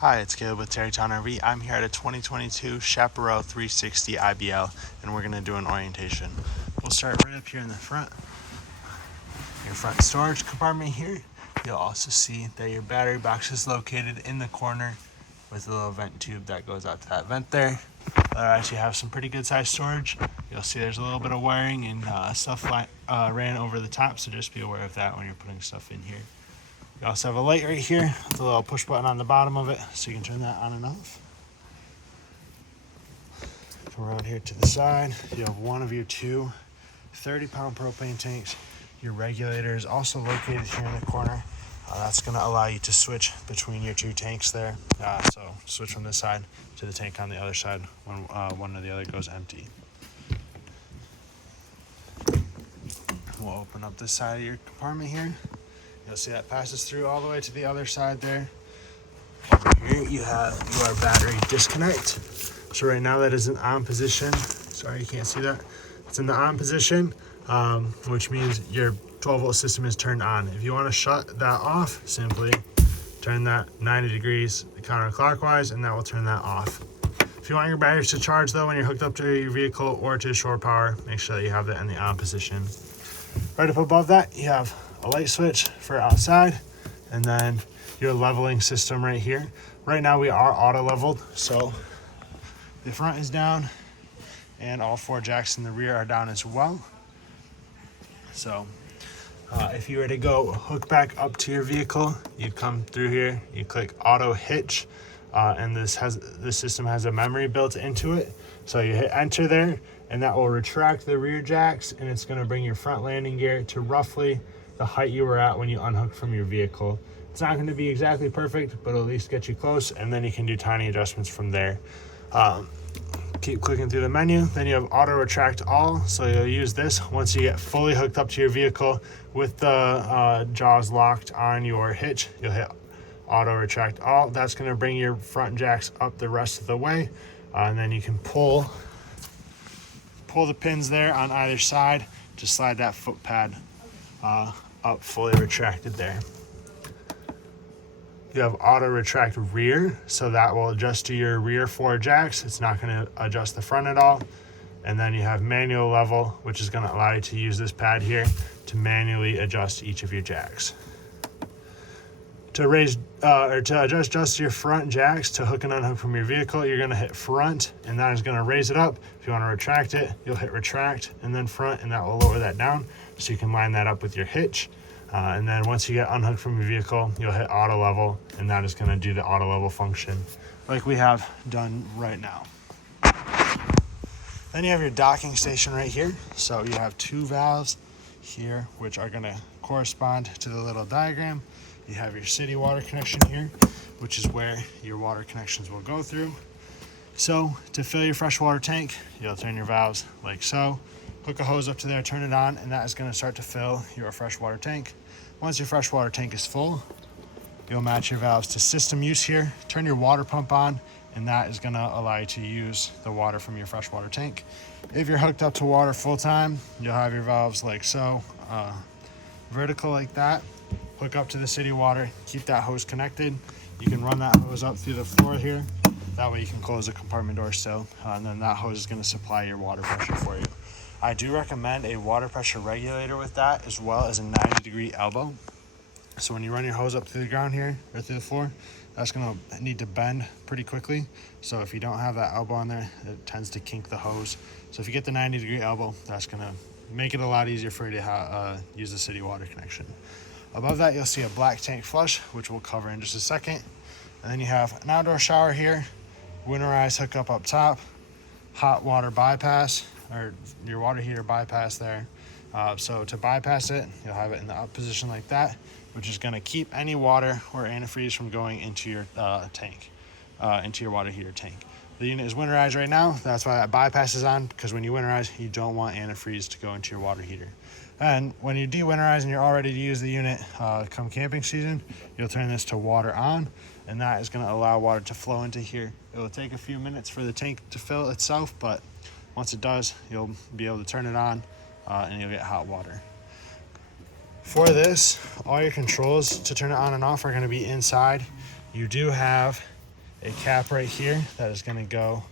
Hi, it's Caleb with Terrytown RV. I'm here at a 2022 Chaparral 360 IBL, and we're going to do an orientation. We'll start right up here in the front. Your front storage compartment here. You'll also see that your battery box is located in the corner with a little vent tube that goes out to that vent there. Otherwise, you have some pretty good sized storage. You'll see there's a little bit of wiring and stuff ran over the top, so just be aware of that when you're putting stuff in here. You also have a light right here with a little push button on the bottom of it, so you can turn that on and off. Come around here to the side, you have one of your two 30-pound propane tanks. Your regulator is also located here in the corner. That's going to allow you to switch between your two tanks there. So switch from this side to the tank on the other side when one or the other goes empty. We'll open up this side of your compartment here. You'll see that passes through all the way to the other side there. Over here you have your battery disconnect. So right now that is in on position. Sorry, you can't see that. It's in the on position, which means your 12-volt system is turned on. If you want to shut that off, simply turn that 90 degrees counterclockwise and that will turn that off. If you want your batteries to charge though when you're hooked up to your vehicle or to shore power, make sure that you have that in the on position. Right up above that, you have a light switch for outside, and then your leveling system right here. Right now we are auto leveled, so the front is down and all four jacks in the rear are down as well. So if you were to go hook back up to your vehicle, you'd come through here, you click auto hitch, and this system has a memory built into it. So you hit enter there, and that will retract the rear jacks, and it's going to bring your front landing gear to roughly the height you were at when you unhooked from your vehicle. It's not going to be exactly perfect, but it'll at least get you close, and then you can do tiny adjustments from there. Keep clicking through the menu. Then you have auto retract all, so you'll use this once you get fully hooked up to your vehicle with the jaws locked on your hitch. You'll hit auto retract all. That's going to bring your front jacks up the rest of the way, and then you can pull the pins there on either side to slide that foot pad up fully retracted there. You have auto retract rear, so that will adjust to your rear four jacks. It's not going to adjust the front at all. And then you have manual level, which is going to allow you to use this pad here to manually adjust each of your jacks. To raise or to adjust just your front jacks to hook and unhook from your vehicle, you're going to hit front, and that is going to raise it up. If you want to retract it, you'll hit retract and then front, and that will lower that down so you can line that up with your hitch. And then once you get unhooked from your vehicle, you'll hit auto level, and that is going to do the auto level function like we have done right now. Then you have your docking station right here. So you have two valves here, which are going to correspond to the little diagram. You have your city water connection here, which is where your water connections will go through. So to fill your freshwater tank, you'll turn your valves like so, hook a hose up to there, turn it on, and that is going to start to fill your freshwater tank. Once your freshwater tank is full, you'll match your valves to system use here, turn your water pump on, and that is going to allow you to use the water from your freshwater tank. If you're hooked up to water full time, you'll have your valves like so, vertical like that. Hook up to the city water, keep that hose connected. You can run that hose up through the floor here. That way you can close the compartment door still, and then that hose is going to supply your water pressure for you. I do recommend a water pressure regulator with that, as well as a 90-degree elbow. So when you run your hose up through the ground here, or through the floor, that's going to need to bend pretty quickly. So if you don't have that elbow on there, it tends to kink the hose. So if you get the 90-degree elbow, that's going to make it a lot easier for you to use the city water connection. Above that, you'll see a black tank flush, which we'll cover in just a second. And then you have an outdoor shower here, winterized hookup up top, hot water bypass, or your water heater bypass there. So to bypass it, you'll have it in the up position like that, which is going to keep any water or antifreeze from going into your tank, into your water heater tank. The unit is winterized right now. That's why that bypass is on, because when you winterize, you don't want antifreeze to go into your water heater. And when you de-winterize and you're all ready to use the unit come camping season, you'll turn this to water on, and that is going to allow water to flow into here. It will take a few minutes for the tank to fill itself, but once it does, you'll be able to turn it on and you'll get hot water. For this, all your controls to turn it on and off are going to be inside. You do have a cap right here that is going to go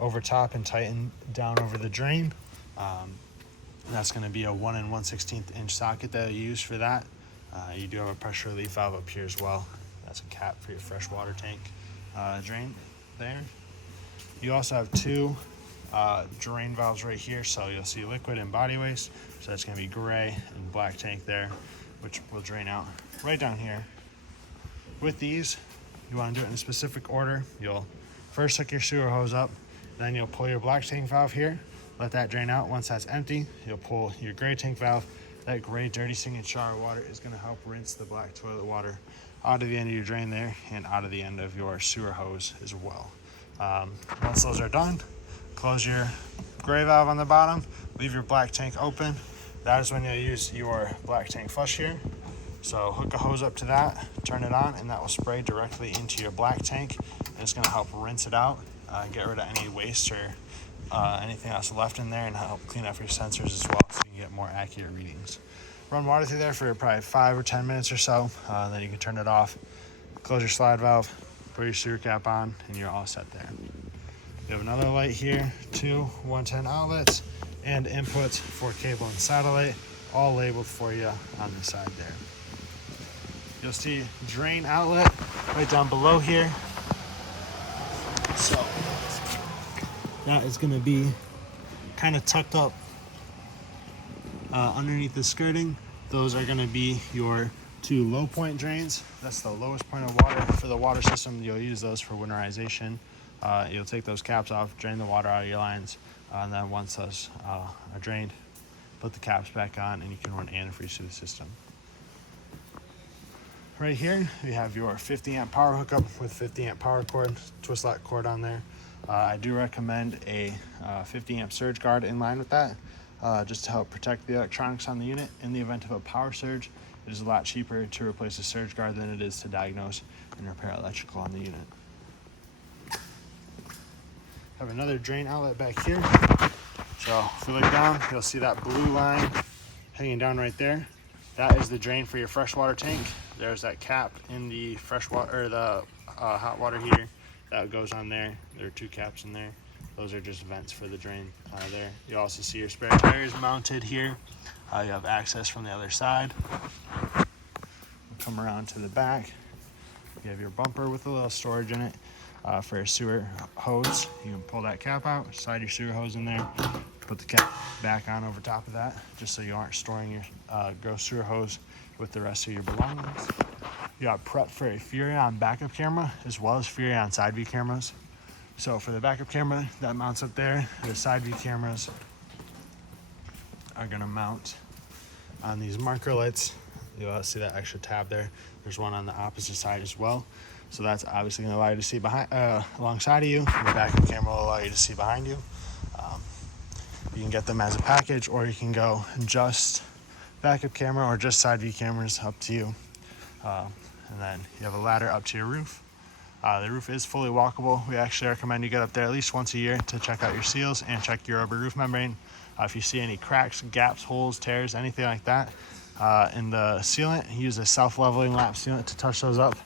over top and tighten down over the drain. That's going to be a 1 1/16 inch socket that you use for that. You do have a pressure relief valve up here as well. That's a cap for your freshwater tank drain there. You also have two drain valves right here, so you'll see liquid and body waste. So that's going to be gray and black tank there, which will drain out right down here. With these, you want to do it in a specific order. You'll first hook your sewer hose up, then you'll pull your black tank valve here, let that drain out. Once that's empty, you'll pull your gray tank valve. That gray dirty sinking shower water is going to help rinse the black toilet water out of the end of your drain there and out of the end of your sewer hose as well. Once those are done, close your gray valve on the bottom, leave your black tank open. That is when you'll use your black tank flush here. So hook a hose up to that, turn it on, and that will spray directly into your black tank. And it's going to help rinse it out, get rid of any waste or anything else left in there, and help clean up your sensors as well so you can get more accurate readings. Run water through there for probably 5 or 10 minutes or so, then you can turn it off, close your slide valve, put your sewer cap on, and you're all set there. You have another light here, two 110 outlets, and inputs for cable and satellite, all labeled for you on the side there. You'll see drain outlet right down below here. So that is going to be kind of tucked up underneath the skirting. Those are going to be your two low point drains. That's the lowest point of water for the water system. You'll use those for winterization. You'll take those caps off, drain the water out of your lines, and then once those are drained, put the caps back on, and you can run antifreeze through the system. Right here, we have your 50 amp power hookup with 50 amp power cord, twist lock cord on there. I do recommend a 50 amp surge guard in line with that, just to help protect the electronics on the unit. In the event of a power surge, it is a lot cheaper to replace a surge guard than it is to diagnose and repair electrical on the unit. Have another drain outlet back here. So if you look down, you'll see that blue line hanging down right there. That is the drain for your freshwater tank. There's that cap in the freshwater or the hot water heater that goes on there. There are two caps in there. Those are just vents for the drain there. You also see your spare tires mounted here. You have access from the other side. We'll come around to the back. You have your bumper with a little storage in it for your sewer hose. You can pull that cap out, slide your sewer hose in there, put the cap back on over top of that, just so you aren't storing your gross sewer hose with the rest of your belongings. You got prep for a Furrion backup camera as well as Furrion side view cameras. So for the backup camera, that mounts up there. The side view cameras are gonna mount on these marker lights. You'll see that extra tab there. There's one on the opposite side as well. So that's obviously gonna allow you to see behind, alongside of you. The backup camera will allow you to see behind you. You can get them as a package, or you can go just backup camera or just side view cameras, up to you. And then you have a ladder up to your roof. The roof is fully walkable. We actually recommend you get up there at least once a year to check out your seals and check your rubber roof membrane. If you see any cracks, gaps, holes, tears, anything like that in the sealant, use a self-leveling lap sealant to touch those up.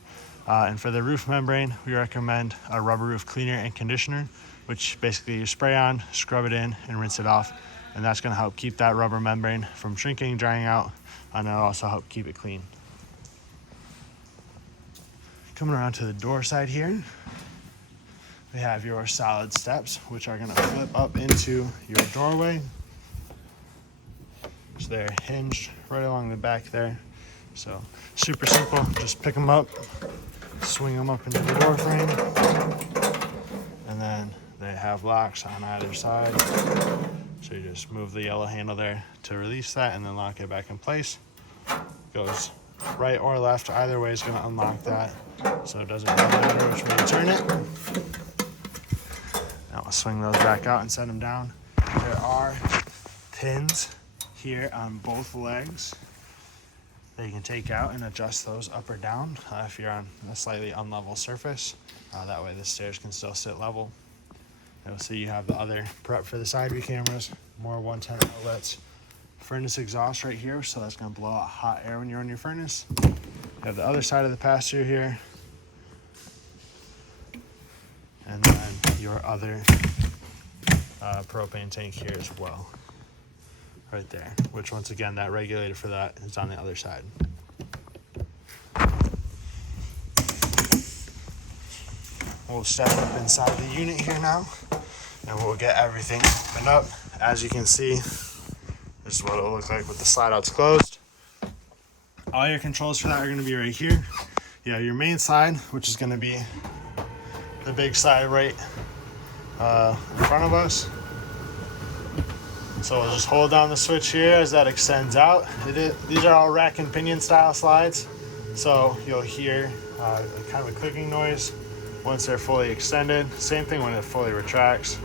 And for the roof membrane, we recommend a rubber roof cleaner and conditioner, which basically you spray on, scrub it in, and rinse it off. And that's going to help keep that rubber membrane from shrinking, drying out, and it'll also help keep it clean. Coming around to the door side here, we have your solid steps, which are going to flip up into your doorway. So they're hinged right along the back there. So super simple, just pick them up, swing them up into the door frame, and then they have locks on either side. So you just move the yellow handle there to release that and then lock it back in place. Goes right or left, either way is going to unlock that. So it doesn't really matter which way you turn it. Now we'll swing those back out and set them down. There are pins here on both legs that you can take out and adjust those up or down if you're on a slightly unlevel surface. That way the stairs can still sit level. You'll see you have the other prep for the side view cameras, more 110 outlets. Furnace exhaust right here, so that's going to blow out hot air when you're on your furnace. You have the other side of the pass-through here. and then your other propane tank here as well, right there, which once again, that regulator for that is on the other side. We'll step up inside the unit here now, and we'll get everything opened up. As you can see, this is what it'll look like with the slide outs closed. All your controls for that are going to be right here. You have your main slide, which is going to be the big slide right in front of us. So we'll just hold down the switch here as that extends out. These are all rack and pinion style slides, so you'll hear kind of a clicking noise once they're fully extended. Same thing when it fully retracts.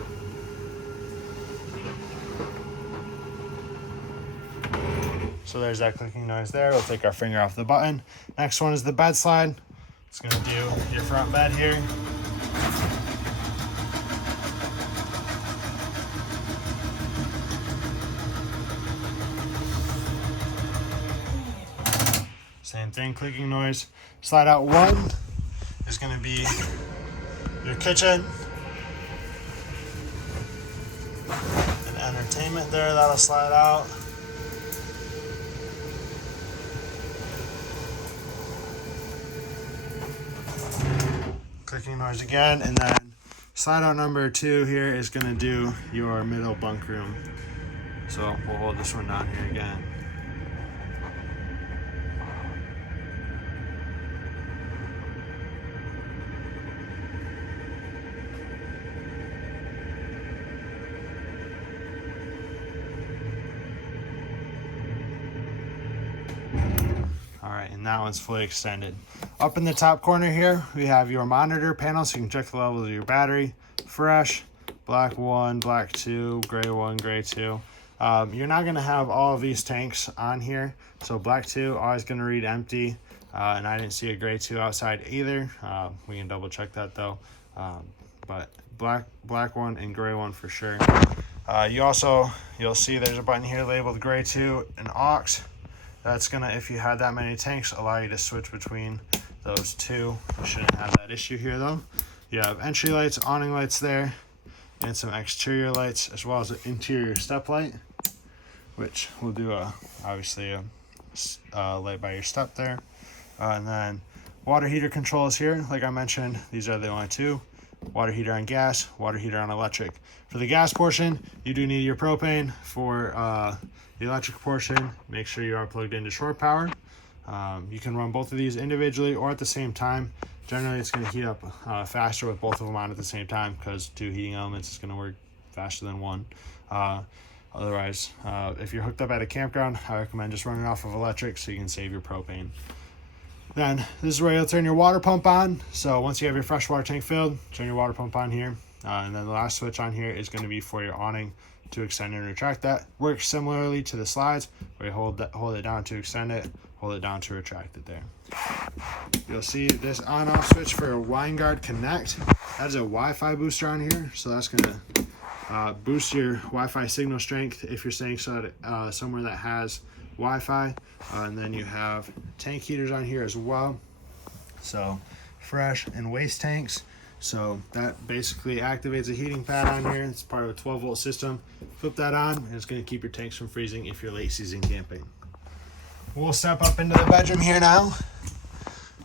So there's that clicking noise there. We'll take our finger off the button. Next one is the bed slide. It's going to do your front bed here. Same thing, clicking noise. Slide out one is going to be your kitchen and entertainment there. That'll slide out. Clicking noise again, and then slide out number 2 here is going to do your middle bunk room. So we'll hold this one down here again. And that one's fully extended. Up in the top corner here, we have your monitor panel, so you can check the levels of your battery. Fresh, black 1, black 2, gray 1, gray 2. You're not going to have all of these tanks on here, so black 2 always going to read empty, and I didn't see a gray 2 outside either. We can double check that though, but black 1 and gray 1 for sure. You'll see there's a button here labeled gray 2 and aux. That's gonna, if you had that many tanks, allow you to switch between those two. You shouldn't have that issue here though. You have entry lights, awning lights there, and some exterior lights, as well as an interior step light, which will do obviously a light by your step there. And then water heater controls here. Like I mentioned, these are the only two. Water heater on gas, water heater on electric. For the gas portion, you do need your propane. For the electric portion, make sure you are plugged into shore power. You can run both of these individually or at the same time. Generally, it's going to heat up faster with both of them on at the same time, because 2 heating elements is going to work faster than one. Otherwise, if you're hooked up at a campground, I recommend just running off of electric so you can save your propane. Then this is where you'll turn your water pump on. So once you have your freshwater tank filled, turn your water pump on here. And then the last switch on here is going to be for your awning to extend and retract that. Works similarly to the slides, where you hold it down to extend it, hold it down to retract it there. You'll see this on-off switch for a WineGuard Connect. That is a Wi-Fi booster on here, so that's going to boost your Wi-Fi signal strength if you're staying somewhere that has Wi-Fi. And then you have tank heaters on here as well. So fresh and waste tanks. So that basically activates a heating pad on here. It's part of a 12-volt system. Flip that on, and it's going to keep your tanks from freezing if you're late season camping. We'll step up into the bedroom here now.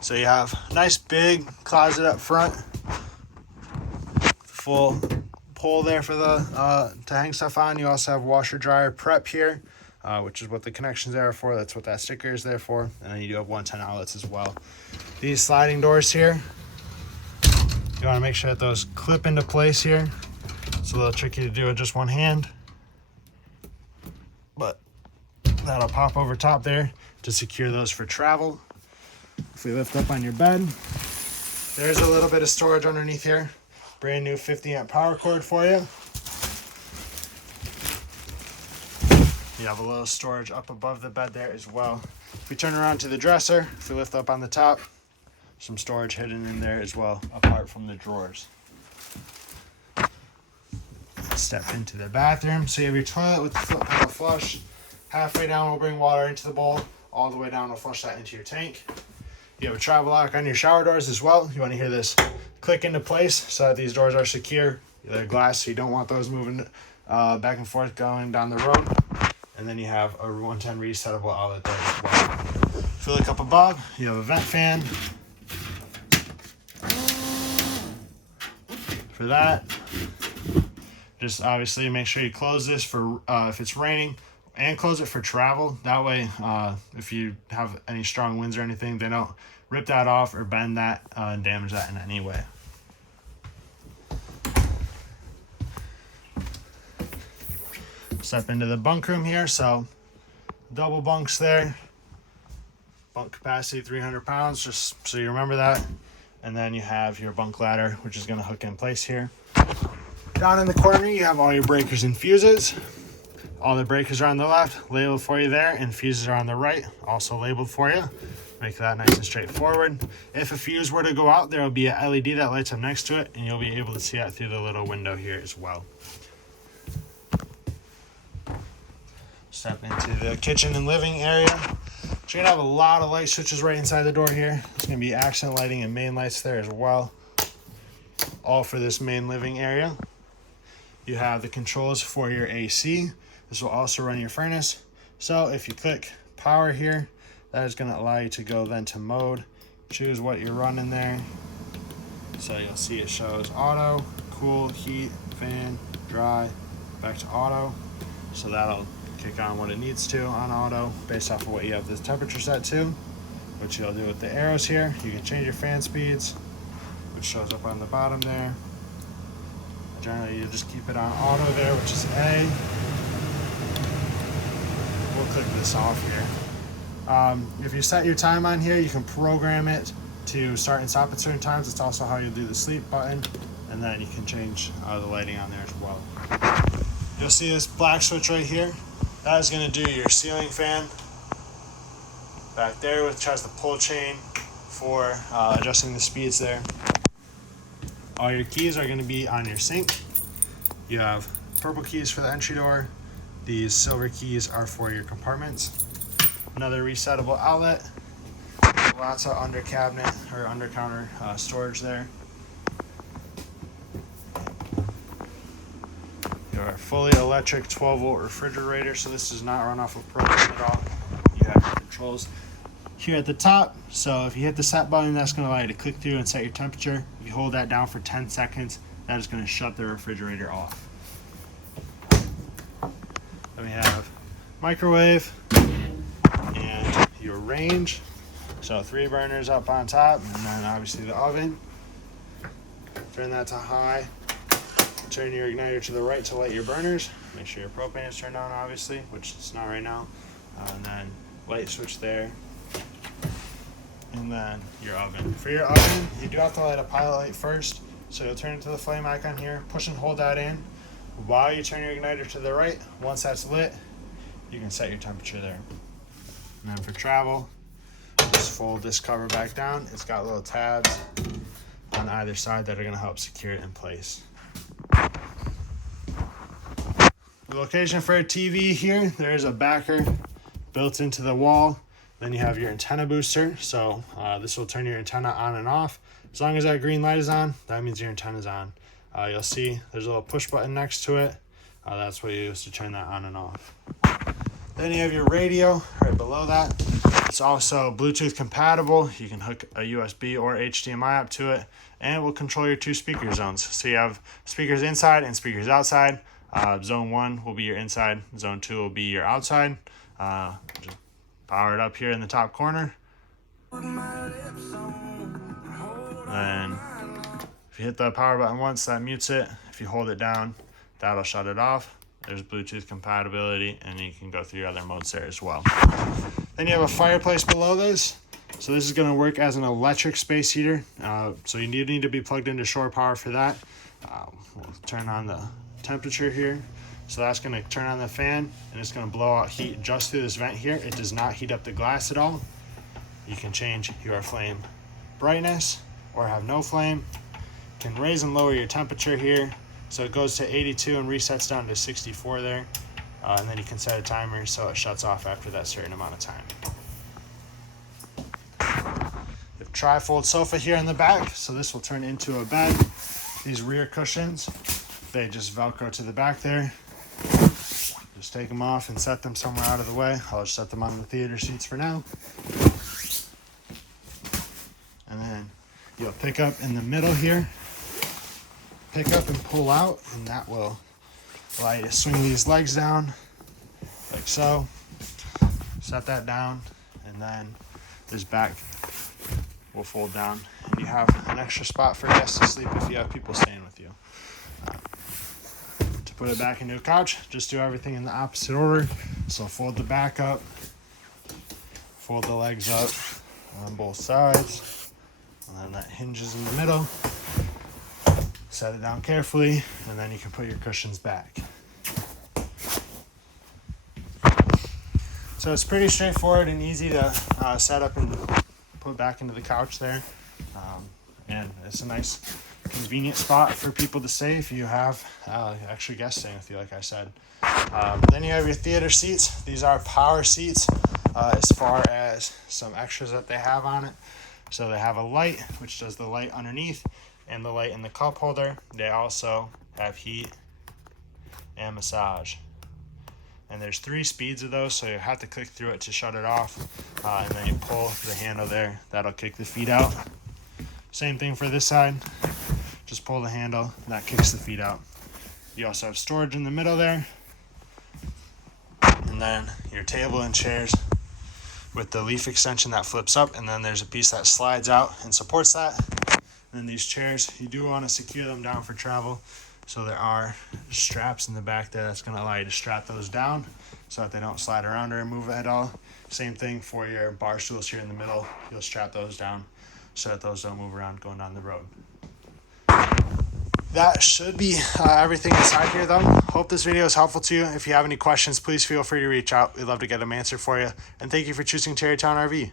So you have a nice big closet up front. Full pole there for the to hang stuff on. You also have washer dryer prep here, which is what the connections are for. That's what that sticker is there for. And then you do have 110 outlets as well. These sliding doors here, you want to make sure that those clip into place here. It's a little tricky to do with just one hand, but that'll pop over top there to secure those for travel. If we lift up on your bed, there's a little bit of storage underneath here. Brand new 50 amp power cord for you. You have a little storage up above the bed there as well. If we turn around to the dresser, if we lift up on the top, some storage hidden in there as well, apart from the drawers. Step into the bathroom. So you have your toilet with the foot pedal flush. Halfway down, we'll bring water into the bowl. All the way down, we'll flush that into your tank. You have a travel lock on your shower doors as well. You want to hear this click into place so that these doors are secure. They're glass, so you don't want those moving back and forth going down the road. And then you have a 110 resettable outlet there as well. If you look up above, you have a vent fan. For that, just obviously make sure you close this for if it's raining, and close it for travel. That way, if you have any strong winds or anything, they don't rip that off or bend that and damage that in any way. Step into the bunk room here. So double bunks there. Bunk capacity 300 pounds, just so you remember that. And then you have your bunk ladder, which is going to hook in place here. Down in the corner, you have all your breakers and fuses. All the breakers are on the left, labeled for you there, and fuses are on the right, also labeled for you. Make that nice and straightforward. If a fuse were to go out, there will be a LED that lights up next to it, and you'll be able to see that through the little window here as well. Step into the kitchen and living area. So you're gonna have a lot of light switches right inside the door here. There's gonna be accent lighting and main lights there as well. All for this main living area. You have the controls for your AC. This will also run your furnace. So if you click power here, that is gonna allow you to go then to mode. Choose what you're running there. So you'll see it shows auto, cool, heat, fan, dry, back to auto. So that'll kick on what it needs to on auto based off of what you have the temperature set to, which you'll do with the arrows here. You can change your fan speeds, which shows up on the bottom there. Generally, you just keep it on auto there, which is A. We'll click this off here. If you set your time on here, you can program it to start and stop at certain times. It's also how you do the sleep button, and then you can change the lighting on there as well. You'll see this black switch right here. That is going to do your ceiling fan back there, which has the pull chain for adjusting the speeds there. All your keys are going to be on your sink. You have purple keys for the entry door. These silver keys are for your compartments. Another resettable outlet. Lots of under cabinet or under counter storage there. Your fully electric 12-volt refrigerator, so this does not run off of propane at all. You have your controls here at the top. So if you hit the set button, that's going to allow you to click through and set your temperature. If you hold that down for 10 seconds, that is going to shut the refrigerator off. Then we have microwave and your range. So 3 burners up on top, and then obviously the oven. Turn that to high. Turn your igniter to the right to light your burners. Make sure your propane is turned on, obviously, which it's not right now. And then light switch there. And then your oven. For your oven, you do have to light a pilot light first. So you'll turn it to the flame icon here, push and hold that in. While you turn your igniter to the right, once that's lit, you can set your temperature there. And then for travel, just fold this cover back down. It's got little tabs on either side that are going to help secure it in place. The location for a TV here, there is a backer built into the wall. Then you have your antenna booster. So this will turn your antenna on and off. As long as that green light is on, that means your antenna is on. You'll see there's a little push button next to it. That's what you use to turn that on and off. Then you have your radio right below that. It's also Bluetooth compatible. You can hook a USB or HDMI up to it, and it will control your 2 speaker zones. So you have speakers inside and speakers outside. Zone 1 will be your inside. Zone 2 will be your outside. Just power it up here in the top corner. And if you hit the power button once, that mutes it. If you hold it down, that'll shut it off. There's Bluetooth compatibility, and you can go through your other modes there as well. Then you have a fireplace below this. So this is going to work as an electric space heater. So you need to be plugged into shore power for that. We'll turn on the temperature here. So that's going to turn on the fan, and it's going to blow out heat just through this vent here. It does not heat up the glass at all. You can change your flame brightness or have no flame. You can raise and lower your temperature here. So it goes to 82 and resets down to 64 there. And then you can set a timer so it shuts off after that certain amount of time. tri-fold sofa here in the back, so this will turn into a bed. These rear cushions, they just Velcro to the back there. Just take them off and set them somewhere out of the way. I'll just set them on the theater seats for now. And then you'll pick up in the middle here, pick up and pull out, and that will allow you to swing these legs down like so. Set that down, and then this back will fold down, and you have an extra spot for guests to sleep if you have people staying with you. To put it back into a couch, just do everything in the opposite order. So fold the back up, fold the legs up on both sides, and then that hinges in the middle. Set it down carefully, and then you can put your cushions back. So it's pretty straightforward and easy to set up and put back into the couch there. And it's a nice convenient spot for people to stay if you have extra guests staying with you, like I said. Then you have your theater seats. These are power seats as far as some extras that they have on it. So they have a light, which does the light underneath, and the light in the cup holder. They also have heat and massage. And there's 3 speeds of those, so you have to click through it to shut it off. And then you pull the handle there. That'll kick the feet out. Same thing for this side. Just pull the handle, and that kicks the feet out. You also have storage in the middle there. And then your table and chairs with the leaf extension that flips up. And then there's a piece that slides out and supports that. And then these chairs, you do want to secure them down for travel. So there are straps in the back there that's going to allow you to strap those down so that they don't slide around or move at all. Same thing for your bar stools here in the middle. You'll strap those down so that those don't move around going down the road. That should be everything inside here, though. Hope this video is helpful to you. If you have any questions, please feel free to reach out. We'd love to get them answered for you. And thank you for choosing Terrytown RV.